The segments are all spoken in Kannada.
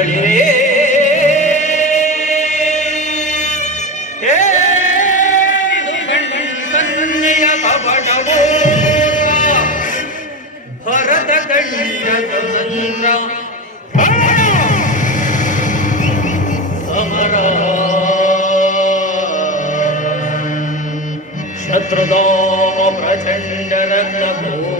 மகளிரே ಕನ್ಯೆಯ ಕಪಟವೋ ಭರತ ಕಂಡ ಸಮರ ಶತ್ರುದೋ ಪ್ರಚಂಡ ರತ್ನಭೂ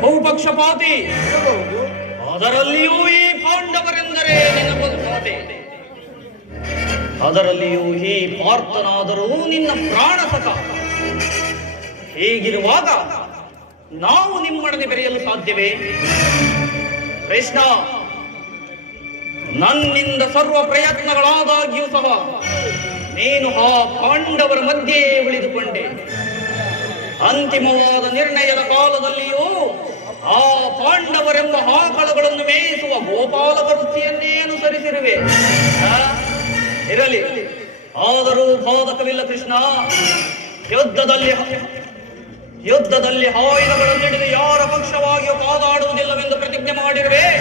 ಬಹುಪಕ್ಷಪಾತಿ. ಅದರಲ್ಲಿಯೂ ಈ ಪಾಂಡವರೆಂದರೆ ನಿನ್ನ ಬಲು ಅದರಲ್ಲಿಯೂ ಈ ಪಾರ್ಥನಾದರೂ ನಿನ್ನ ಪ್ರಾಣ ಸತ ಹೀಗಿರುವಾಗ ನಾವು ನಿಮ್ಮೊಡನೆ ಬೆರೆಯಲು ಸಾಧ್ಯವೇ? ಕೃಷ್ಣ ನನ್ನಿಂದ ಸರ್ವ ಪ್ರಯತ್ನಗಳಾದಾಗಿಯೂ ಸಹ ನೀನು ಆ ಪಾಂಡವರ ಮಧ್ಯೆಯೇ ಉಳಿದುಕೊಂಡೆ. ಅಂತಿಮವಾದ ನಿರ್ಣಯದ ಕಾಲದಲ್ಲಿಯೂ ಆ ಪಾಂಡವರೆಂಬ ಆಕಳುಗಳನ್ನು ಮೇಯಿಸುವ ಗೋಪಾಲಕ ವೃತ್ತಿಯನ್ನೇ ಅನುಸರಿಸಿರುವೆ? ಇರಲಿ. ಆದರೂ ಬಾಧಕವಿಲ್ಲ ಕೃಷ್ಣ. ಯುದ್ಧದಲ್ಲಿ ಯುದ್ಧದಲ್ಲಿ ಆಯುಧಗಳನ್ನು ಹಿಡಿದು ಯಾರ ಪಕ್ಷವಾಗಿಯೂ ಕಾದಾಡುವುದಿಲ್ಲವೆಂದು ಪ್ರತಿಜ್ಞೆ ಮಾಡಿರುವೆ.